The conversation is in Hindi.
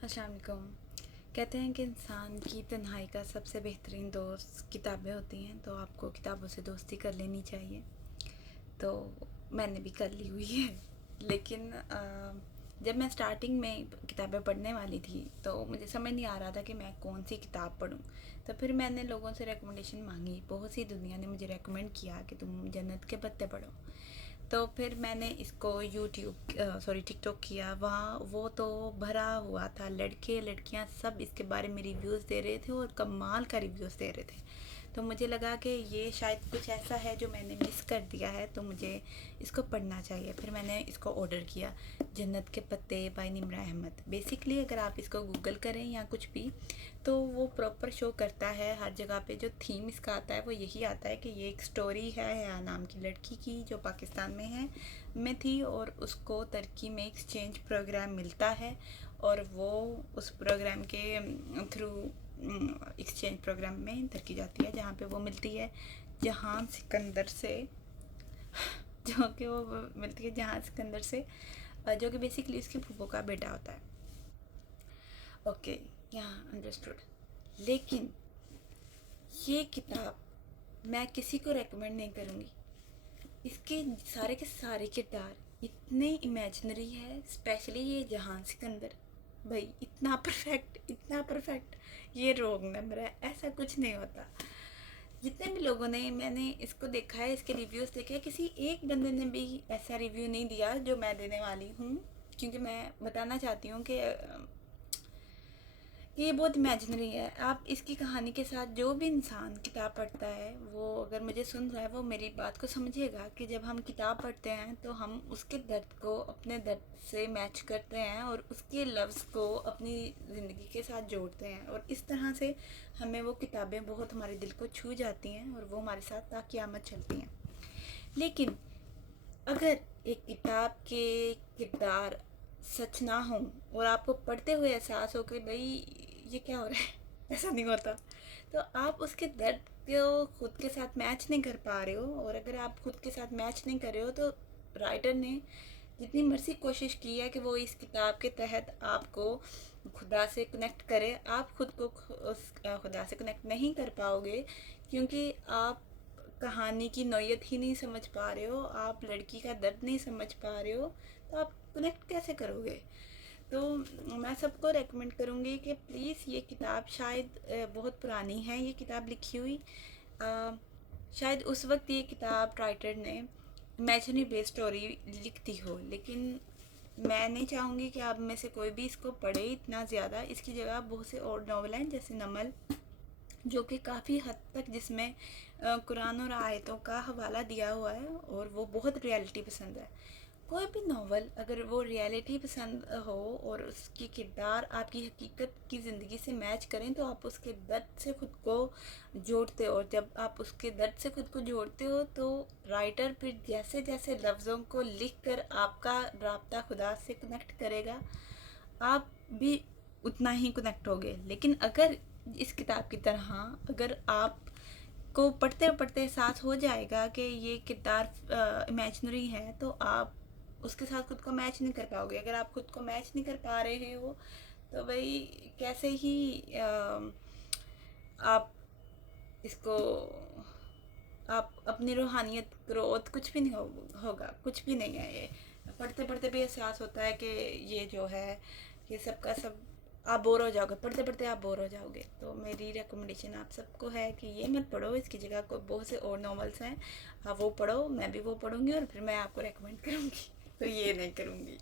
अस्सलाम वालेकुम। कहते हैं कि इंसान की तन्हाई का सबसे बेहतरीन दोस्त किताबें होती हैं, तो आपको किताबों से दोस्ती कर लेनी चाहिए। तो मैंने भी कर ली हुई है। लेकिन जब मैं स्टार्टिंग में किताबें पढ़ने वाली थी तो मुझे समझ नहीं आ रहा था कि मैं कौन सी किताब पढूं। तो फिर मैंने लोगों से रिकमेंडेशन मांगी। बहुत सी दुनिया ने मुझे रेकमेंड किया कि तुम जन्नत के पत्ते पढ़ो। तो फिर मैंने इसको टिकटॉक किया। वहाँ वो तो भरा हुआ था, लड़के लड़कियाँ सब इसके बारे में रिव्यूज़ दे रहे थे और कमाल का रिव्यूज़ दे रहे थे। तो मुझे लगा कि ये शायद कुछ ऐसा है जो मैंने मिस कर दिया है, तो मुझे इसको पढ़ना चाहिए। फिर मैंने इसको ऑर्डर किया, जन्नत के पत्ते बाय निम्रा अहमद। बेसिकली अगर आप इसको गूगल करें या कुछ भी, तो वो प्रॉपर शो करता है हर जगह पे। जो थीम इसका आता है वो यही आता है कि ये एक स्टोरी है या नाम की लड़की की जो पाकिस्तान में थी, और उसको तुर्की में एक्सचेंज प्रोग्राम मिलता है, और वो उस प्रोग्राम के थ्रू एक्सचेंज प्रोग्राम में तुर्की जाती है, जहाँ पे वो मिलती है जहां सिकंदर से जो कि वो मिलती है जहां सिकंदर से, जो कि बेसिकली उसके फूफो का बेटा होता है। ओके, यहाँ अंडरस्टूड। लेकिन ये किताब मैं किसी को रेकमेंड नहीं करूँगी। इसके सारे के सारे किरदार इतने इमेजिनरी है, स्पेशली ये जहान सिकंदर। भाई इतना परफेक्ट, ये रोग नंबर है, ऐसा कुछ नहीं होता। जितने भी लोगों ने, मैंने इसको देखा है, इसके रिव्यूज़ देखे हैं, किसी एक बंदे ने भी ऐसा रिव्यू नहीं दिया जो मैं देने वाली हूँ। क्योंकि मैं बताना चाहती हूँ कि ये बहुत इमेजिनरी है। आप इसकी कहानी के साथ, जो भी इंसान किताब पढ़ता है, वो अगर मुझे सुन रहा है वो मेरी बात को समझेगा कि जब हम किताब पढ़ते हैं तो हम उसके दर्द को अपने दर्द से मैच करते हैं और उसके लफ्ज़ को अपनी ज़िंदगी के साथ जोड़ते हैं, और इस तरह से हमें वो किताबें बहुत हमारे दिल को छू जाती हैं और वो हमारे साथ ता क़यामत चलती हैं। लेकिन अगर एक किताब के किरदार सच ना हो और आपको पढ़ते हुए एहसास हो कि भाई ये क्या हो रहा है, ऐसा नहीं होता, तो आप उसके दर्द को खुद के साथ मैच नहीं कर पा रहे हो। और अगर आप खुद के साथ मैच नहीं कर रहे हो, तो राइटर ने जितनी मर्जी कोशिश की है कि वो इस किताब के तहत आपको खुदा से कनेक्ट करे, आप खुद को उस खुदा से कनेक्ट नहीं कर पाओगे, क्योंकि आप कहानी की नोयत ही नहीं समझ पा रहे हो, आप लड़की का दर्द नहीं समझ पा रहे हो, तो आप कनेक्ट कैसे करोगे। तो मैं सबको रेकमेंड करूँगी कि प्लीज़ ये किताब, शायद बहुत पुरानी है ये किताब लिखी हुई, शायद उस वक्त ये किताब राइटर ने इमेजिनरी बेस्ड स्टोरी लिखती हो, लेकिन मैं नहीं चाहूँगी कि आप में से कोई भी इसको पढ़े इतना ज़्यादा। इसकी जगह बहुत से और नावल हैं, जैसे नमल, जो कि काफ़ी हद तक जिसमें कुरान और आयतों का हवाला दिया हुआ है, और वो बहुत रियलिटी पसंद है। कोई भी नावल अगर वो रियलिटी पसंद हो और उसकी किरदार आपकी हकीकत की ज़िंदगी से मैच करें, तो आप उसके दर्द से खुद को जोड़ते हो। और जब आप उसके दर्द से खुद को जोड़ते हो, तो राइटर फिर जैसे जैसे लफ्ज़ों को लिख कर आपका राब्ता खुदा से कनेक्ट करेगा, आप भी उतना ही कनेक्ट होगे। लेकिन अगर इस किताब की तरह अगर आप को पढ़ते पढ़ते एहसास हो जाएगा कि ये किरदार इमेजिनरी है, तो आप उसके साथ खुद को मैच नहीं कर पाओगे। अगर आप खुद को मैच नहीं कर पा रहे हो, तो भाई कैसे ही आप इसको, आप अपनी रूहानियत ग्रोथ, कुछ भी नहीं होगा, कुछ भी नहीं है। ये पढ़ते पढ़ते भी एहसास होता है कि ये जो है, ये सब का सब आप बोर हो जाओगे, पढ़ते पढ़ते आप बोर हो जाओगे। तो मेरी रिकमेंडेशन आप सबको है कि ये मत पढ़ो, इसकी जगह को बहुत से और नॉवेल्स हैं, आप वो पढ़ो, मैं भी वो पढ़ूंगी और फिर मैं आपको रेकमेंड करूँगी। तो ये नहीं करूँगी।